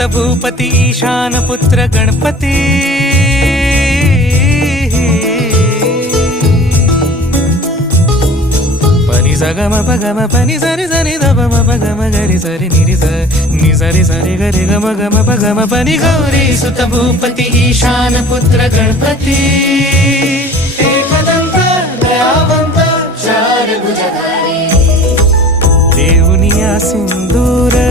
सुत भूपती ईशान पुत्र गणपती पनी सगम पगम पनी सरी सरी दबम पगम गरी सरी निरी नि सरी सरी गरी गम गम पगम पनी गौरी सुत भूपती ईशान पुत्र गणपती एकदंत दयावंत चार भुजधारी देऊनिया सिंदूर